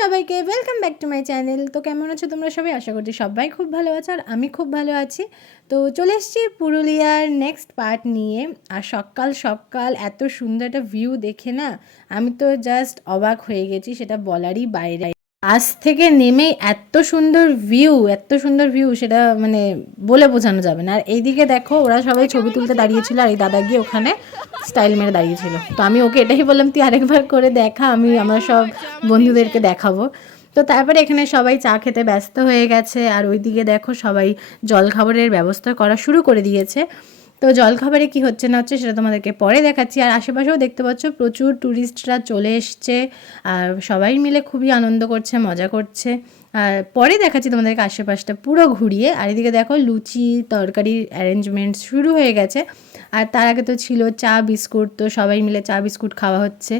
সবাইকে welcome back to my channel. তো কেমন আছো তোমরা সবাই? আশা করছি সবাই খুব ভালো আছো আর আমি খুব ভালো আছি। তো চলে এসেছি পুরুলিয়ার নেক্সট পার্ট নিয়ে। আর সকাল সকাল এত সুন্দর একটা ভিউ দেখে না আমি তো জাস্ট অবাক হয়ে গেছি, সেটা বলারই বাইরে। আজ থেকে নেমেই এত সুন্দর ভিউ সেটা মানে বলে বোঝানো যাবে না। আর এইদিকে দেখো ওরা সবাই ছবি তুলতে দাঁড়িয়েছিল আর এই দাদা গিয়ে ওখানে স্টাইল মেরে দাঁড়িয়েছিল। তো আমি ওকে এটাই বললাম তুই আরেকবার করে দেখা, আমি আমার সব বন্ধুদেরকে দেখাবো। তো তারপরে এখানে সবাই চা খেতে ব্যস্ত হয়ে গেছে আর ওইদিকে দেখো সবাই জলখাবারের ব্যবস্থা করা শুরু করে দিয়েছে। তো জলখাবারে কি হচ্ছে না হচ্ছে সেটা তোমাদেরকে পরে দেখাচ্ছি। আর আশেপাশেও দেখতে পাচ্ছ প্রচুর ট্যুরিস্টরা চলে এসছে আর সবাই মিলে খুবই আনন্দ করছে, মজা করছে। আর পরে দেখাচ্ছি তোমাদেরকে আশেপাশটা পুরো ঘুরিয়ে। আর এদিকে দেখো লুচি তরকারির অ্যারেঞ্জমেন্ট শুরু হয়ে গেছে। আর তার আগে তো ছিল চা বিস্কুট, তো সবাই মিলে চা বিস্কুট খাওয়া হচ্ছে।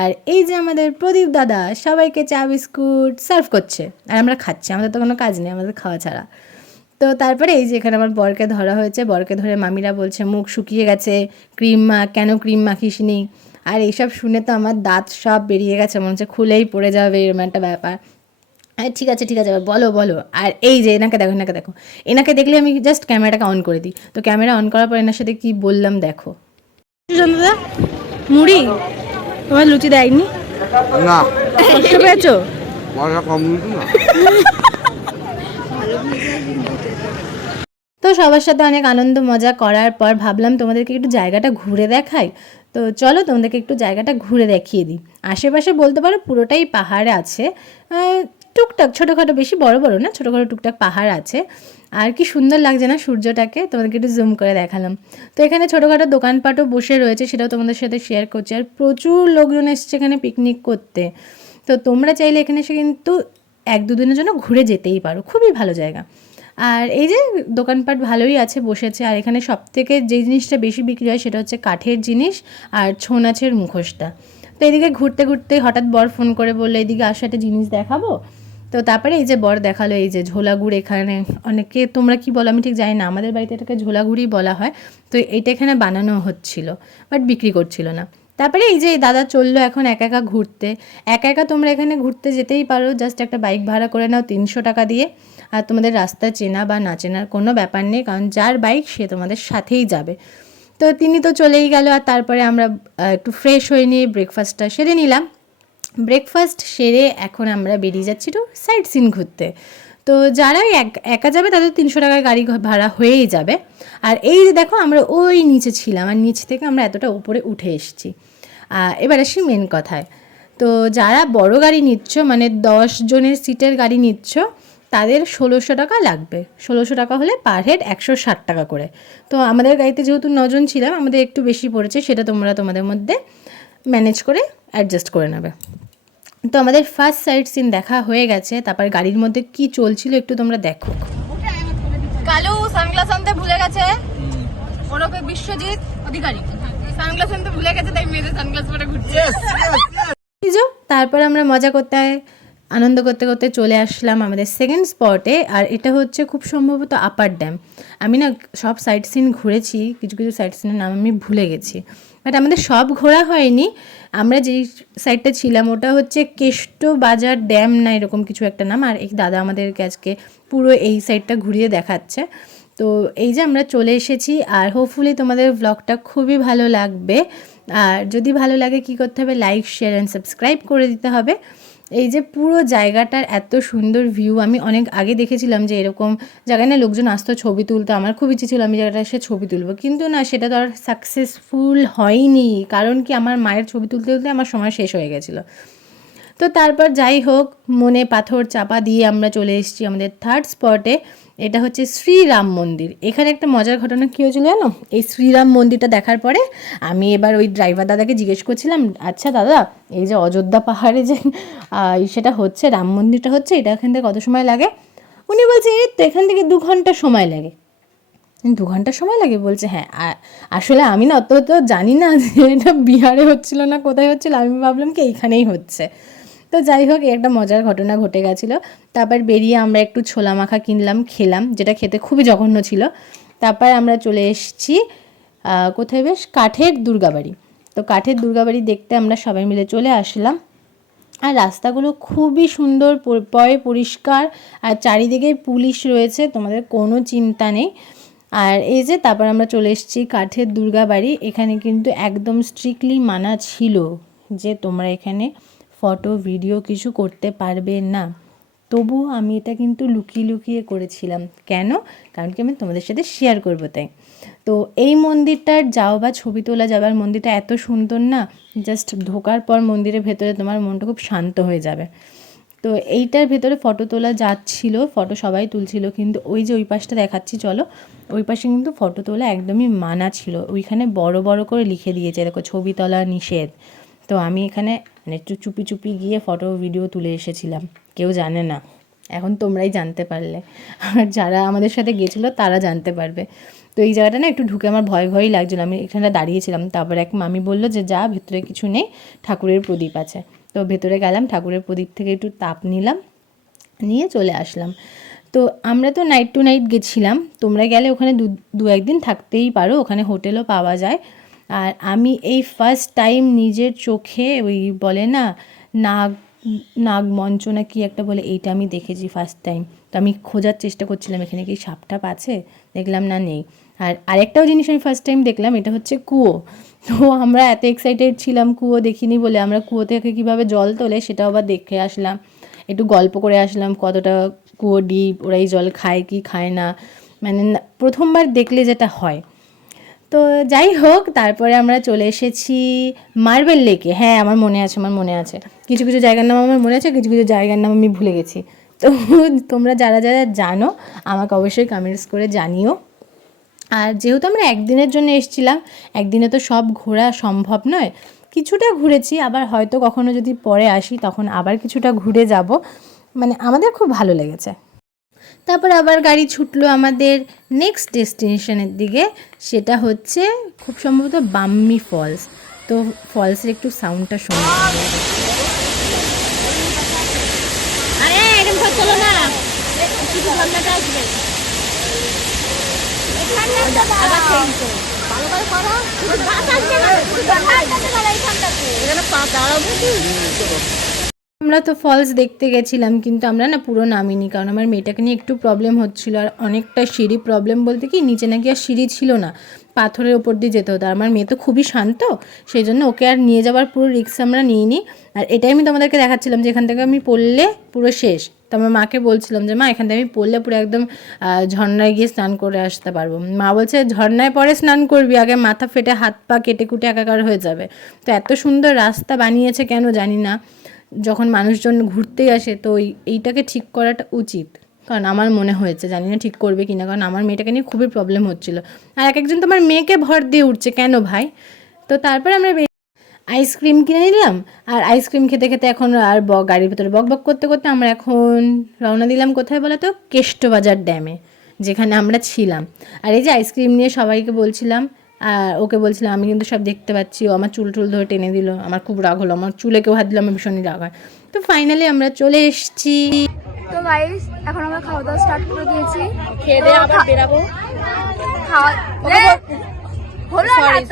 আর এই যে আমাদের প্রদীপ দাদা সবাইকে চা বিস্কুট সার্ভ করছে আর আমরা খাচ্ছি, আমাদের তো কোনো কাজ নেই আমাদের খাওয়া ছাড়া। তো তারপরে এই যে এখানে আমার বরকে ধরা হয়েছে, বরকে ধরে মামিরা বলছে মুখ শুকিয়ে গেছে, ক্রিম মাখ, কেন ক্রিম মাখিস নি। আর এইসব শুনে তো আমার দাঁত সব বেরিয়ে গেছে, মনে হচ্ছে খুলেই পড়ে যাবে এরকম একটা ব্যাপার। ঠিক আছে বলো বলো। আর এই যে এনাকে দেখো, এনাকে দেখলে আমি জাস্ট ক্যামেরাটাকে অন করে দিই, তো ক্যামেরা অন করার পর এনার সাথে কি বললাম দেখো। দাদা মুড়ি তোমার লুচি দেয়নি না, কষ্ট পেয়েছো? মজা কম না। তো সবার সাথে অনেক আনন্দ মজা করার পর ভাবলাম তোমাদেরকে একটু জায়গাটা ঘুরে দেখাই। তো চলো তোমাদেরকে একটু জায়গাটা ঘুরে দেখিয়ে দিই। আশেপাশে বলতে পারো পুরোটাই পাহাড় আছে, টুকটাক ছোটোখাটো, বেশি বড় বড় না, ছোটোখাটো টুকটাক পাহাড় আছে। আর কি সুন্দর লাগছে না সূর্যটাকে, তোমাদেরকে একটু জুম করে দেখালাম। তো এখানে ছোটোখাটো দোকানপাটও বসে রয়েছে, সেটাও তোমাদের সাথে শেয়ার করছি। আর প্রচুর লোকজন এসছে এখানে পিকনিক করতে। তো তোমরা চাইলে এখানে এসে কিন্তু 1-2 দিনের জন্য ঘুরে যেতেই পারো, খুবই ভালো জায়গা। আর এই যে দোকানপাট ভালোই আছে, বসেছে। আর এখানে সবথেকে যেই জিনিসটা বেশি বিক্রি হয় সেটা হচ্ছে কাঠের জিনিস আর ছৌ নাচের মুখোশটা। তো এদিকে ঘুরতে ঘুরতে হঠাৎ বর ফোন করে বললো এদিকে আসো একটা জিনিস দেখাবো। তো তারপরে এই যে বর দেখালো এই যে ঝোলাগুড়। এখানে অনেকে তোমরা কি বলো আমি ঠিক জানি না, আমাদের বাড়িতে এটাকে ঝোলাগুড়ি বলা হয়। তো এইটা এখানে বানানো হচ্ছিল বাট বিক্রি করছিল না। তারপরে এই যে দাদা চললো এখন একা একা ঘুরতে। একা একা তোমরা এখানে ঘুরতে যেতেই পারো, জাস্ট একটা বাইক ভাড়া করে নাও 300 টাকা দিয়ে। আর তোমাদের রাস্তা চেনা বা না চেনার কোনো ব্যাপার নেই, কারণ যার বাইক সে তোমাদের সাথেই যাবে। তো তিনি তো চলেই গেল। আর তারপরে আমরা একটু ফ্রেশ হয়ে নিয়ে ব্রেকফাস্টটা সেরে নিলাম। ব্রেকফাস্ট সেরে এখন আমরা বেরিয়ে যাচ্ছি একটু সাইট সিন ঘুরতে। তো যারা একা যাবে তাদের 300 টাকার গাড়ি ভাড়া হয়েই যাবে। আর এই যে দেখো আমরা ওই নিচে ছিলাম আর নিচ থেকে আমরা এতটা উপরে উঠে এসেছি। এবার আসি মেন কথায়। তো যারা বড় গাড়ি নিচ্ছ, মানে 10 জনের সিটের গাড়ি নিচ্ছ, তাদের 1600 টাকা লাগবে। 1600 টাকা হলে পার হেড 160 টাকা করে। তো আমাদের গাড়িতে যেহেতু 9 জন ছিলাম আমাদের একটু বেশি পড়েছে, সেটা তোমরা তোমাদের মধ্যে ম্যানেজ করে অ্যাডজাস্ট করে নেবে। তো আমাদের ফার্স্ট সাইট সিন দেখা হয়ে গেছে। তারপর গাড়ির মধ্যে কি চলছিল একটু তোমরা দেখো। কালু সানগ্লাস আনতে ভুলে গেছে, ওরফে বিশ্বজিৎ অধিকারী সানগ্লাস আনতে ভুলে গেছে, তাই মেয়েদের সানগ্লাস পরে ঘুরছে। তারপর আমরা মজা করতে আনন্দ করতে করতে চলে আসলাম আমাদের সেকেন্ড স্পটে। আর এটা হচ্ছে খুব সম্ভবত আপার ড্যাম। আমি না সব সাইট সিন ঘুরেছি, কিছু কিছু সাইট সিনের নাম আমি ভুলে গেছি, বাট আমাদের সব ঘোরা হয়নি। আমরা যেই সাইডটা ছিলাম ওটা হচ্ছে কেষ্ট বাজার ড্যাম না এরকম কিছু একটা নাম। আর এই দাদা আমাদেরকে আজকে পুরো এই সাইডটা ঘুরিয়ে দেখাচ্ছে। তো এই যে আমরা চলে এসেছি আর হোপফুলি তোমাদের ব্লগটা খুবই ভালো লাগবে। আর যদি ভালো লাগে কি করতে হবে, লাইক শেয়ার অ্যান্ড সাবস্ক্রাইব করে দিতে হবে। এই যে পুরো জায়গাটার এত সুন্দর ভিউ, আমি অনেক আগে দেখেছিলাম যে এরকম জায়গায় না লোকজন আসতো ছবি তুলতে। আমার খুব ইচ্ছে ছিল আমি জায়গাটা এসে ছবি তুলবো, কিন্তু না সেটা তো আর সাকসেসফুল হয়নি, কারণ কি আমার মায়ের ছবি তুলতে তুলতে আমার সময় শেষ হয়ে গেছিলো। তো তারপর যাই হোক মনে পাথর চাপা দিয়ে আমরা চলে এসেছি আমাদের থার্ড স্পটে। এটা হচ্ছে শ্রীরাম মন্দির। এখানে একটা মজার ঘটনা কী হয়েছিল জানো, এই শ্রীরাম মন্দিরটা দেখার পরে আমি এবার ওই ড্রাইভার দাদাকে জিজ্ঞেস করছিলাম, আচ্ছা দাদা এই যে অযোধ্যা পাহাড়ে যে সেটা হচ্ছে রাম মন্দিরটা হচ্ছে, এটা এখান থেকে কত সময় লাগে? উনি বলছে এই তো এখান থেকে 2 ঘন্টা সময় লাগে। 2 ঘন্টা সময় লাগে বলছে? হ্যাঁ। আসলে আমি না অত তো জানি না যে এটা বিহারে হচ্ছিল না কোথায় হচ্ছিল, আমি ভাবলাম কি এইখানেই হচ্ছে। তো যাই হোক একটা মজার ঘটনা ঘটে গেছিলো। তারপর বেরিয়ে আমরা একটু ছোলা মাখা কিনলাম, খেলাম, যেটা খেতে খুবই জঘন্য ছিল। তারপর আমরা চলে এসেছি কোথায় বেশ কাঠের দুর্গাবাড়ি। তো কাঠের দুর্গাবাড়ি দেখতে আমরা সবাই মিলে চলে আসলাম। আর রাস্তাগুলো খুবই সুন্দর, পরিষ্কার, আর চারিদিকে পুলিশ রয়েছে, তোমাদের কোনো চিন্তা নেই। আর এই যে তারপর আমরা চলে এসেছি কাঠের দুর্গাবাড়ি। এখানে কিন্তু একদম স্ট্রিক্টলি মানা ছিল যে তোমরা এখানে ফটো ভিডিও কিছু করতে পারবে না। তবুও আমি এটা কিন্তু লুকিয়ে লুকিয়ে করেছিলাম। কেন? কারণ কি আমি তোমাদের সাথে শেয়ার করবো তাই। তো এই মন্দিরটার যাও বা ছবি তোলা যাবার, মন্দিরটা এত সুন্দর না, জাস্ট ঢোকার পর মন্দিরের ভেতরে তোমার মনটা খুব শান্ত হয়ে যাবে। তো এইটার ভেতরে ফটো তোলা যাচ্ছিল, ফটো সবাই তুলছিল, কিন্তু ওই যে ওই পাশটা দেখাচ্ছি চলো, ওই পাশে কিন্তু ফটো তোলা একদমই মানা ছিল। ওইখানে বড় বড় করে লিখে দিয়েছে দেখো, ছবি তোলা নিষেধ। তো আমি এখানে একটু চুপি চুপি গিয়ে ফটো ভিডিও তুলে এসেছিলাম, কেউ জানে না। এখন তোমরাই জানতে পারলে, আর যারা আমাদের সাথে গেছিলো তারা জানতে পারবে। তো এই জায়গাটা না একটু ঢুকে আমার ভয় ভয়ই লাগছিলো। আমি এখানে দাঁড়িয়েছিলাম, তারপর এক মামি বললো যে যা, ভেতরে কিছু নেই, ঠাকুরের প্রদীপ আছে। তো ভেতরে গেলাম, ঠাকুরের প্রদীপ থেকে একটু তাপ নিলাম, নিয়ে চলে আসলাম। তো আমরা তো নাইট টু নাইট গেছিলাম, তোমরা গেলে ওখানে দু একদিন থাকতেই পারো, ওখানে হোটেলও পাওয়া যায়। আর আমি এই ফার্স্ট টাইম নিজের চোখে ওই বলে না নাগমঞ্চ না কি একটা বলে, এইটা আমি দেখেছি ফার্স্ট টাইম। তো আমি খোঁজার চেষ্টা করছিলাম এখানে কি সাপ টাপ আছে, দেখলাম না নেই। আর আরেকটাও জিনিস আমি ফার্স্ট টাইম দেখলাম, এটা হচ্ছে কুয়ো। তো আমরা এত এক্সাইটেড ছিলাম কুয়ো দেখিনি বলে, আমরা কুয়ো থেকে কীভাবে জল তোলে সেটাও আবার দেখে আসলাম, একটু গল্প করে আসলাম কতটা কুয়ো ডিপ, ওরা এই জল খায় কি খায় না, মানে প্রথমবার দেখলে যেটা হয়। তো যাই হোক, তারপরে আমরা চলে এসেছি মার্বেল লেকে। হ্যাঁ আমার মনে আছে, কিছু কিছু জায়গার নাম আমার মনে আছে, কিছু কিছু জায়গার নাম আমি ভুলে গেছি। তো তোমরা যারা যারা জানো আমাকে অবশ্যই কমেন্টস করে জানিও। আর যেহেতু আমরা একদিনের জন্য এসেছিলাম, একদিনে তো সব ঘোরা সম্ভব নয়, কিছুটা ঘুরেছি, আবার হয়তো কখনো যদি পরে আসি তখন আবার কিছুটা ঘুরে যাব। মানে আমাদের খুব ভালো লেগেছে। তারপর আবার গাড়ি ছুটলো আমাদের নেক্সট ডেস্টিনেশনের দিকে, সেটা হচ্ছে খুব সম্ভবত বাম্মি ফলস। তো ফলসের একটু সাউন্ডটা শোনা। আমরা তো ফলস দেখতে গেছিলাম, কিন্তু আমরা না পুরো নামিনি, কারণ আমার মেয়েটাকে নিয়ে একটু প্রবলেম হচ্ছিলো। আর অনেকটা সিঁড়ি প্রবলেম বলতে কি, নিচে নাকি আর সিঁড়ি ছিল না, পাথরের ওপর দিয়ে যেতে হতো। আমার মেয়ে তো খুবই শান্ত, সেই জন্য ওকে আর নিয়ে যাওয়ার পুরো রিস্ক আমরা নিইনি। আর এটাই আমি তোমাদেরকে দেখাচ্ছিলাম যে এখান থেকে আমি পড়লে পুরো শেষ। তো আমার মাকে বলছিলাম যে মা, এখান থেকে আমি পড়লে পুরো একদম ঝর্ণায় গিয়ে স্নান করে আসতে পারবো। মা বলছে ঝর্ণায় পরে স্নান করবি, আগে মাথা ফেটে হাত পা কেটে কুটে একাকার হয়ে যাবে। তো এত সুন্দর রাস্তা বানিয়েছে কেন জানি না, যখন মানুষজন ঘুরতেই আসে তো এইটাকে ঠিক করাটা উচিত। কারণ আমার মনে হয়েছে, জানি না ঠিক করবে কিনা, কারণ আমার মেয়েটাকে নিয়ে খুবই প্রবলেম হচ্ছিলো। আর এক একজন তোমার মেয়েকে ভর দিয়ে উঠছে, কেন ভাই? তো তারপরে আমরা আইসক্রিম কিনে নিলাম, আর আইসক্রিম খেতে খেতে এখন আর গাড়ির ভেতরে বক বক করতে করতে আমরা এখন রওনা দিলাম কোথায় বলো তো, কেষ্টবাজার ড্যামে, যেখানে আমরা ছিলাম। আর এই যে আইসক্রিম নিয়ে সবাইকে বলছিলাম, আর ওকে বলছিলাম আমি কিন্তু সব দেখতে পাচ্ছি, ও আমার চুল টুল ধরে টেনে দিল, আমার খুব রাগ হলো, আমার চুলে কেউ হাত দিল আমার ভীষণই রাগ হয়। তো ফাইনালি আমরা চলে এসেছি। তো গাইস এখন আমরা খাওয়া দাওয়া স্টার্ট করে দিয়েছি, খেয়ে দিয়ে আবার বেরাবো।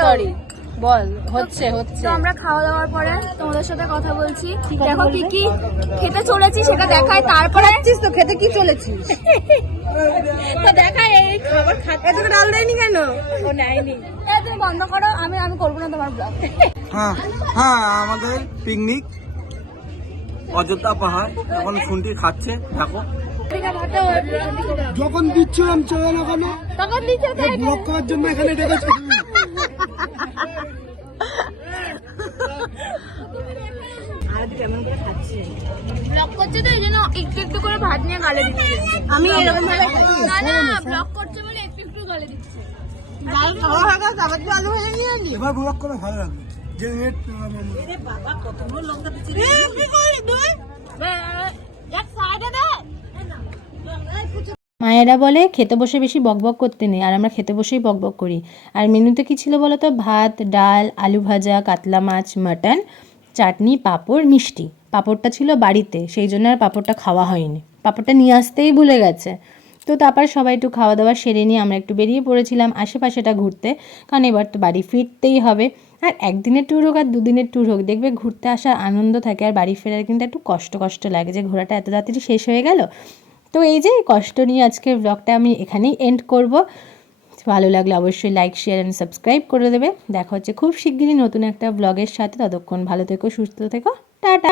সরি বল, হচ্ছে তো আমরা খাওয়া দাওয়ার পরে তোমাদের সাথে কথা বলছি, দেখো কি কি খেতে চলেছি সেটা দেখায়, তারপরে তো খেতে কি চলেছিস? তো দেখায় এই খাবার খাতে তোকে ডাল দেয়নি কেন? ও নেয়নি। তুমি বন্ধ করো, আমি করবো না তোমার ব্লগ। হ্যাঁ হ্যাঁ, আমাদের পিকনিক অযোধ্যা পাহাড়, এখন শুনটি খাচ্ছে, দেখো যখন দিচ্ছিলাম চলে না কেন, তখন নিচে ব্লক করার জন্য এখানে ডেকেছে। ব্লগ করছে তো এই জন্য একটু একটু করে ভাত নিয়ে গালে দিচ্ছে। আমি এরকম ভাবে না না, ব্লগ করছে বলে একটু একটু গালে দিচ্ছে। ডাল খাওয়া হয়ে গেছে, আবার তুই আলু ভেজে নিয়ে এলি। এবার ব্লক করে ভালো লাগবে যে নেট মায়েরা বলে খেতে বসে বেশি বকবক করতে নেই, আর আমরা খেতে বসেই বকবক করি। আর মেনুতে কী ছিল বলো তো, ভাত, ডাল, আলু ভাজা, কাতলা মাছ, মাটন, চাটনি, পাঁপড়, মিষ্টি। পাঁপড়টা ছিল বাড়িতে, সেই জন্য আর পাঁপড়টা খাওয়া হয়নি, পাঁপড়টা নিয়ে আসতেই ভুলে গেছে। তো তারপর সবাই একটু খাওয়া দাওয়া সেরে নিয়ে আমরা একটু বেরিয়ে পড়েছিলাম আশেপাশেটা ঘুরতে, কারণ এবার তো বাড়ি ফিরতেই হবে। আর একদিনের ট্যুর হোক আর দুদিনের ট্যুর হোক, দেখবে ঘুরতে আসার আনন্দ থাকে আর বাড়ি ফেরার কিন্তু একটু কষ্ট কষ্ট লাগে যে ঘোরাটা এত তাড়াতাড়ি শেষ হয়ে গেল। তো এই যে কষ্ট নিয়ে আজকের ব্লগটা আমি এখানেই এন্ড করব। ভালো লাগলে অবশ্যই লাইক, শেয়ার অ্যান্ড সাবস্ক্রাইব করে দেবে। দেখা হচ্ছে খুব শিগগিরই নতুন একটা ব্লগের সাথে। ততক্ষণ ভালো থেকো, সুস্থ থেকো, টাটা।